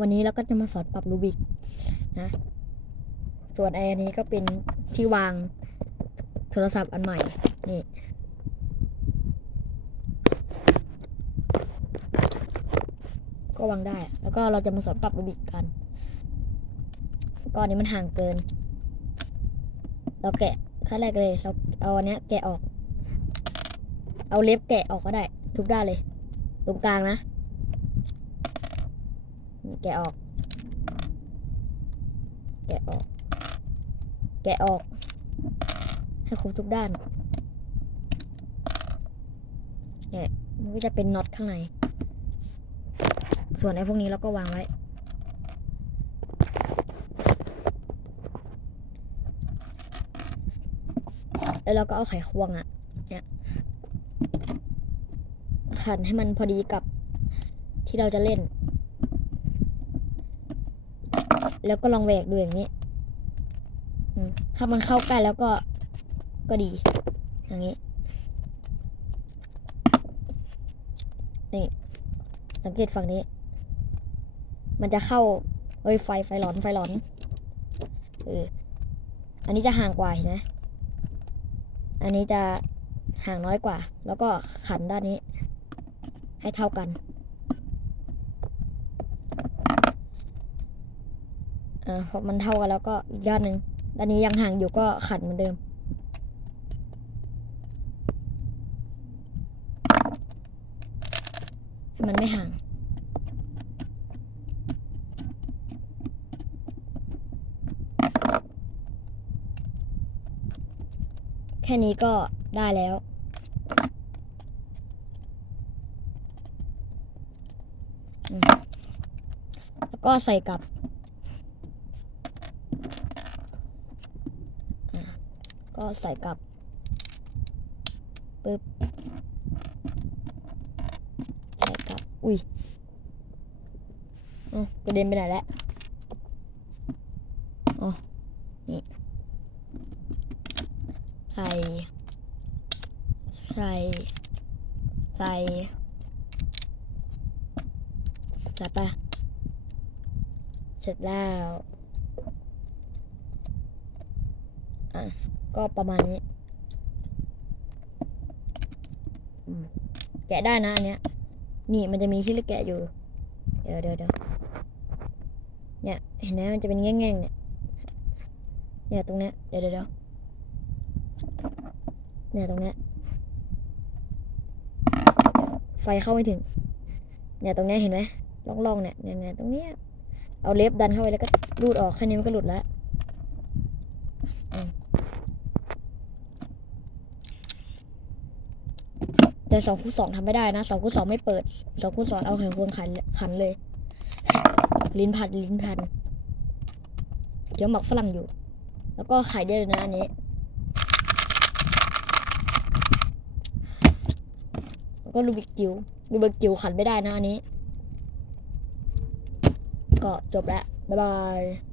วันนี้เราก็จะมาสอนปรับรูบิกนะ ส่วนไออันนี้ก็เป็นที่วางโทรศัพท์อันใหม่ นี่ก็วางได้ แล้วก็เราจะมาสอนปรับรูบิกกันก้อนนี้มันห่างเกิน เราแกะขั้นแรกเลย เราเอาอันนี้แกะออก เอาเล็บแกะออกก็ได้ ทุกด้านเลย ตรงกลางนะ แกะออก แกะออก แกะออก ให้ครบทุกด้าน เนี่ย มันก็จะเป็นน็อตข้างใน ส่วนไอ้พวกนี้เราก็วางไว้ แล้วเราก็เอาไขควงอะเนี่ยขันให้มันพอดีกับที่เราจะเล่น แล้วก็ลองแหวกดูอย่างนี้ถ้ามันเข้าใกล้แล้วก็ก็ดี อย่างนี้นี่สังเกตฝั่งนี้ มันจะเข้าเอ้ยไฟไฟหลอนไฟหลอนเอออันนี้จะห่างกว่าเห็นไหมอันนี้จะห่างน้อยกว่า แล้วก็ขันด้านนี้ ให้เท่ากัน อ่าพอมันเท่ากันแล้วก็อีกด้านหนึ่งด้านนี้ยังห่างอยู่ก็ขันเหมือนเดิมให้มันไม่ห่าง แค่นี้ก็ได้แล้วแล้วก็ใส่กลับอะ ก็ใส่กลับปึ๊บใส่กลับ อุ้ยอ๋อกระเด็นไปไหนแล้วอ๋อนี่ใส่ใส่ใส่ใส่ปะเสร็จแล้วอะ ก็ประมาณนี้ แกะได้นะอันเนี้ย นี่มันจะมีที่ลูกแกะอยู่ เดี๋ยวเดี๋ยวเดี๋ยวเนี่ย เห็นไหมมันจะเป็นแง่งๆเนี่ย เนี่ยตรงเนี้ย เดี๋ยวเดี๋ยวเดี๋ยวเนี่ยตรงเนี้ย ไฟเข้าไม่ถึง เนี่ยตรงเนี้ยเห็นไหมร่องๆเนี่ยเนี่ยเนี่ยตรงเนี้ย เอาเล็บดันเข้าไปแล้วก็รูดออกแค่นี้มันก็หลุดแล้วอืม แต่สองคูณสองทำไม่ได้นะสองคูณสองไม่เปิดสองคูณสองเอาไขควงขันขันเลย ลิ้นพันลิ้นพันเดี๋ยวหมักฝรั่งอยู่ แล้วก็ขายได้เลยนะอันนี้แล้วก็ลูบิกจิ๋วลูบิกจิ๋วขันไม่ได้นะอันนี้ ก็จบแล้วบ๊ายบาย